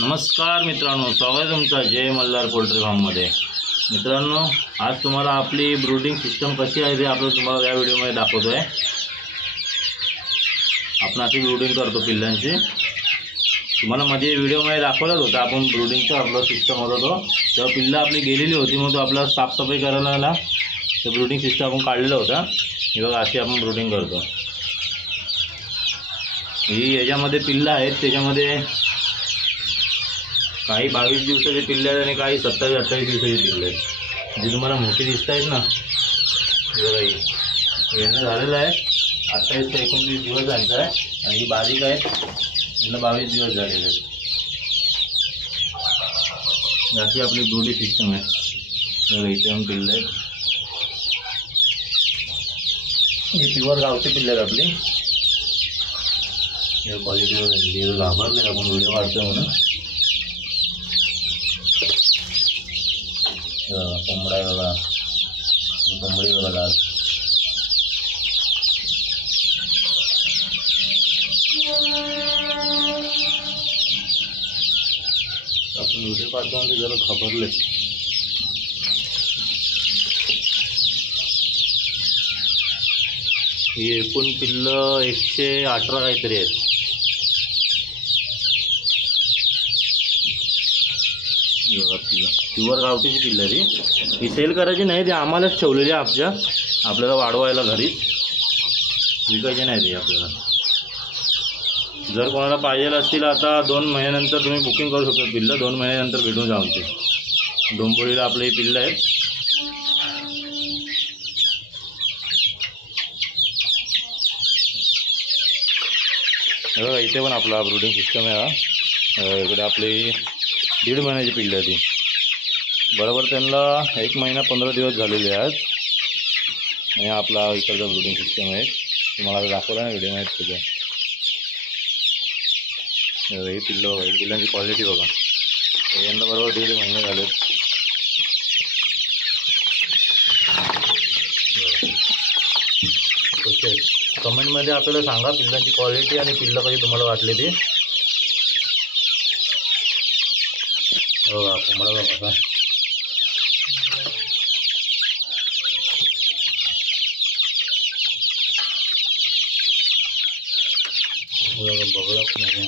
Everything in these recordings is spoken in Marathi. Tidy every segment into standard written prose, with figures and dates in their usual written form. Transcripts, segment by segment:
नमस्कार मित्रांनो, स्वागत आहे तुमचं जय मल्हार पोल्ट्री फार्ममध्ये। मित्रांनो, आज तुम्हाला आपली ब्रूडिंग सिस्टम कशी आहे ते आपण तुम्हाला या व्हिडिओमध्ये दाखवतो आहे। आपण अशी ब्रूडिंग करतो पिल्लांची। तुम्हाला मध्ये व्हिडिओमध्ये दाखवलंच होतं आपण ब्रूडिंगचं आपलं सिस्टम होता तो, तेव्हा पिल्लं आपली गेलेली होती, मग तो आपल्याला साफसफाई करायला आला तर ब्रूडिंग सिस्टम आपण काढलेला होता। हे बघा, अशी आपण ब्रूडिंग करतो। ही याच्यामध्ये पिल्लं आहेत, त्याच्यामध्ये काही 22 दिवसाचे पिल्ले आहेत आणि काही 27-28 दिवसाचे पिल्ले आहेत। जी तुम्हाला मोठी दिसत आहेत ना, बघा ही यांना झालेलं आहे 28 ते 29 दिवस त्यांचा आहे, आणि ही बारीक आहे यांना 22 दिवस झालेले आहेत। अशी आपली ब्रूडिंग सिस्टम आहे। बघा इथे पण पिल्ले आहेत, ही प्युअर गावची पिल्ले आहेत आपली। क्वालिटीवर घाबरले आपण व्हिडिओ काढतोय म्हणून। कोंबडा आहे बघा, कोंबडी बघा आज आपण व्हिडिओ काढतो म्हणजे जरा घाबरले। ही एकूण पिल्लं 118 काहीतरी आहेत। प्युअर गावठीची पिल्लं ही सेल करायची नाही, ती आम्हालाच ठेवलेली आहे आपल्याला वाढवायला, घरीच विकायची नाही ती आपल्याला। जर कोणाला पाहिजे असतील आता 2 महिन्यानंतर तुम्ही बुकिंग करू शकता पिल्लं, 2 महिन्यानंतर भेटून जाऊन ते डोंबोलीला आपले हे पिल्लं आहेत। बघा इथे पण आपला ब्रूडिंग सिस्टम आहे हा। इकडे आपली 1.5 महिन्याची पिल्लं आहे ती, बरोबर त्यांना 1 महिना 15 दिवस झालेले आहेत। आणि आपला इकडचा ब्रूडिंग सिस्टम आहे, तुम्हाला दाखवला ना व्हिडिओ माहीत तुझ्या। ही पिल्लं बघा, पिल्लांची क्वालिटी बघा, यांना बरोबर 1.5 महिने झाले। कसे कमेंटमध्ये आपल्याला सांगा पिल्लांची क्वालिटी आणि पिल्लं कशी तुम्हाला वाटले ते। बघा कोंबडा बघा कसा, बगळा पण आहे।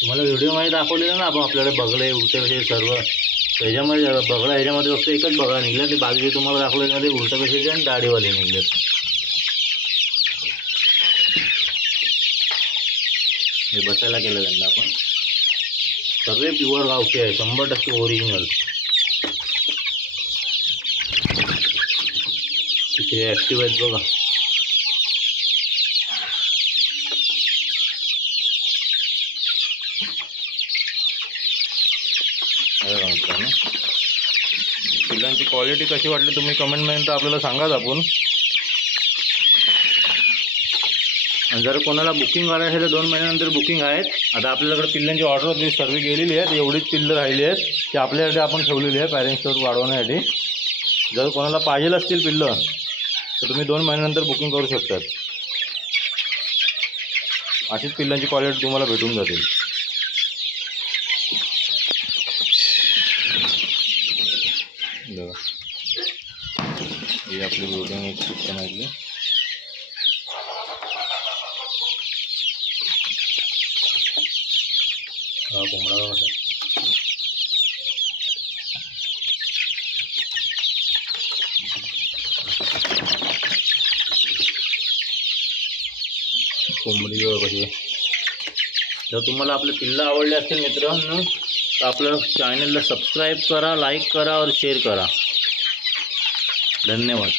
तुम्हाला व्हिडिओमध्ये दाखवलेलं ना आपण आपल्याकडे बगळे उलटे कसे सर्व, त्याच्यामध्ये बगळा ह्याच्यामध्ये फक्त एकच बगळा निघला, ते बाजूचे तुम्हाला दाखवल्यामध्ये उलट कशाचे आणि दाढीवाले निघले। हे बसायला केलं त्यांना आपण, सर्व प्युअर गावठी आहे, 100% ओरिजिनल। तिथे ॲक्टिव्ह आहेत बघा। मित्रांनो, पिल्लांची क्वालिटी कशी वाटली तुम्ही कमेंटमध्ये तर आपल्याला सांगाच आपण। जर कोणाला बुकिंग करायचं असेल तर 2 महिन्यानंतर बुकिंग आहेत। आता आपल्याकडे पिल्लांची ऑर्डर होती, सर्व गेलेली आहेत, एवढीच पिल्लं राहिली आहेत, ते आपल्यासाठी आपण ठेवलेली आहे पॅरेंट्सवर वाढवण्यासाठी। जर कोणाला पाहिजे असतील पिल्लं तर तुम्ही 2 महिन्यानंतर बुकिंग करू शकतात। अशीच पिल्लांची क्वालिटी तुम्हाला भेटून जातील। ही आपली ब्रूडिंग एक सिस्टम आहे। हा कोंबडा बघा, कोंबडी बघा कशी। जर तुम्हाला आपले पिल्लं आवडले असतील मित्रांनो तर आपल्या चॅनलला सबस्क्राईब करा, लाईक करा और शेअर करा। धन्यवाद।